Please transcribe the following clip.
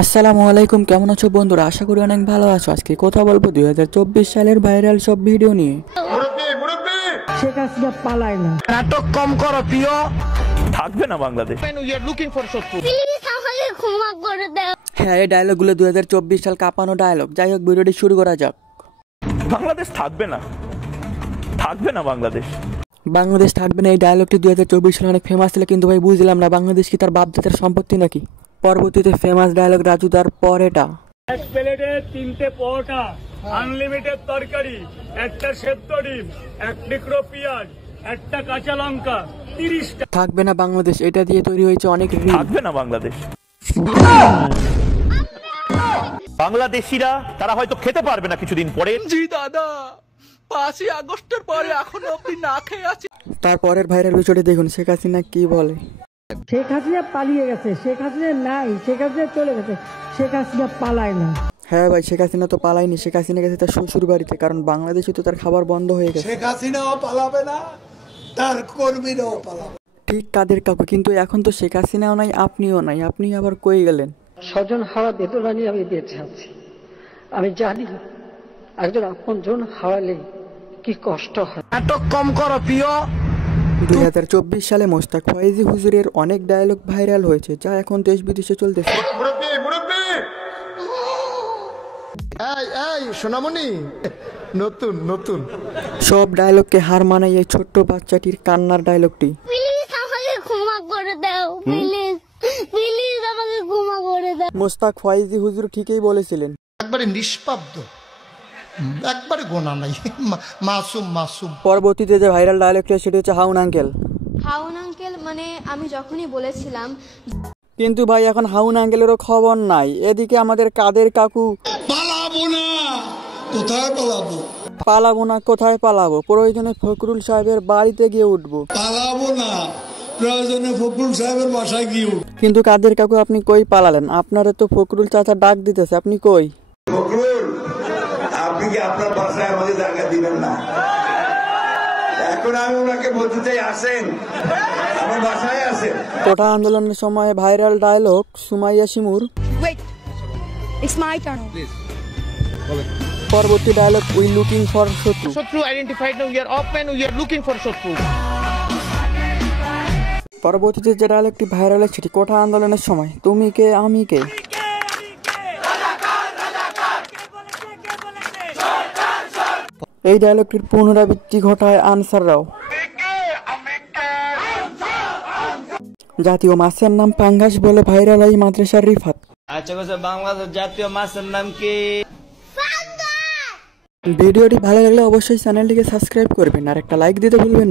আসসালামু আলাইকুম, কেমন আছো বন্ধুরা? আশা করি অনেক ভালো আছো। আজকে কথা বলবো 2024 সালের ভাইরাল সব ভিডিও নিয়ে। শেখ হাসিনা পালায় না। নাটক কম করো প্রিয়, থাকবে না বাংলাদেশ। হ্যাঁ, এই ডায়লগগুলো 2024 সাল কাঁপানো ডায়লগ। যাই হোক, ভিডিওটি শুরু করা যাক। বাংলাদেশ থাকবে না, থাকবে না বাংলাদেশ। বাংলাদেশ থাকবে না, এই ডায়লগটি 2024 সালে অনেক ফেমাস ছিল, কিন্তু ভাই বুঝলাম না বাংলাদেশ কি তার বাপদাদার সম্পত্তি নাকি? পরবর্তীতে ফেমাস ডায়লগ রাজুদার পর এটা। এক প্লেটে 3টে পরোটা, আনলিমিটেড তরকারি, একটা সেদ্ধ ডিম, এক টুকরো পেঁয়াজ, একটা কাঁচা লঙ্কা, 30টা। থাকবে না বাংলাদেশ, এটা দিয়ে তৈরি হয়েছে অনেক রিল। থাকবে না বাংলাদেশ। বাংলাদেশিরা তারা হয়তো খেতে পারবে না কিছুদিন পরে। জি দাদা, 5ই আগস্টের পরে এখনো আপনি না খেয়ে আছেন। তারপরের ভাইরাল ভিডিওটি দেখুন, শেখ হাসিনা কি বলে। শেখ হাসিনা পালিয়ে গেছে, শেখ হাসিনা নাই, শেখ হাসিনা চলে গেছে, শেখ হাসিনা পালায় না। হ্যাঁ ভাই, শেখ হাসিনা তো পালায়নি, শেখ হাসিনা গেছে তার শ্বশুর বাড়িতে, কারণ বাংলাদেশে তো তার খাবার বন্ধ হয়ে গেছে। শেখ হাসিনাও পালাবে না, তার কর্মীরাও পালাবে। ঠিক কাদের কাকু, কিন্তু এখন তো শেখ হাসিনাও নাই, আপনিও নাই, আপনি আবার কই গেলেন? স্বজন হারা বেদনা নিয়ে আমি বেঁচে আছি। আমি জানি একজন আপনজন হারালে কি কষ্ট হয়। নাটক কম করো প্রিয়। 2024 সালে মোস্তাক ফয়েজি হুজুরের অনেক ডায়লগ ভাইরাল হয়েছে, যা এখন দেশ বিদেশে চলতেছে। এই সোনামণি, নতুন নতুন সব ডায়লগকে হার মানায় এই ছোট্ট বাচ্চাটির কান্নার ডায়লগটি। প্লিজ আমাকে ক্ষমা করে দাও, প্লিজ প্লিজ আমাকে ক্ষমা করে দাও। মোস্তাক ফয়েজি হুজুর ঠিকই বলেছিলেন। একবারে নিষ্পাব্দ, একবারে গোনা নাই, মাসুম মাসুম। পরবর্তীতে যে ভাইরাল ডায়লগটা সেটা হচ্ছে হাউন আঙ্কেল। হাউন আঙ্কেল মানে আমি যখনই বলেছিলাম, কিন্তু ভাই এখন হাউন আঙ্কেলেরও খবর নাই। এদিকে আমাদের কাদের কাকু পালাবো না, কোথায় পালাবো? পালাবো না, কোথায় পালাবো? প্রয়োজনে ফখরুল সাহেবের বাড়িতে গিয়ে উঠবো। পালাবো না, প্রয়োজনে ফখরুল সাহেবের বাসায় গিয়ে। কিন্তু কাদের কাকু আপনি কই পালালেন? আপনারা তো ফখরুল চাচা ডাক দিতেছে, আপনি কই? ফখরুল, আপনি কি আপনার বাসায় আমাকে জায়গা দিবেন না? এখন আমি ওনাকে বলতে চাই, আসেন আমার বাসায় আসেন। কোঠা আন্দোলনের সময় ভাইরাল ডায়লগ সুমাইয়া শিমুর। পরবর্তী ডায়লগ উই লুকিং ফর শত্রু। শত্রু identified now, we are of man, we are looking for শত্রু। পরবর্তীতে যে ডায়লগটি ভাইরাল সেটি কোঠা আন্দোলনের সময়, তুমি কে আমি কে। এই ডায়লগটির পুনরাবৃত্তি ঘটায় আনসার রাও। জাতীয় মাছের নাম পাঙ্গাস বলে ভাইরাল এই মাদ্রাসার রিফাত। আচ্ছা, বাংলাদেশ জাতীয় মাছের নাম কি? ভিডিওটি ভালো লাগলে অবশ্যই চ্যানেলটিকে সাবস্ক্রাইব করবেন আর একটা লাইক দিতে ভুলবেন না।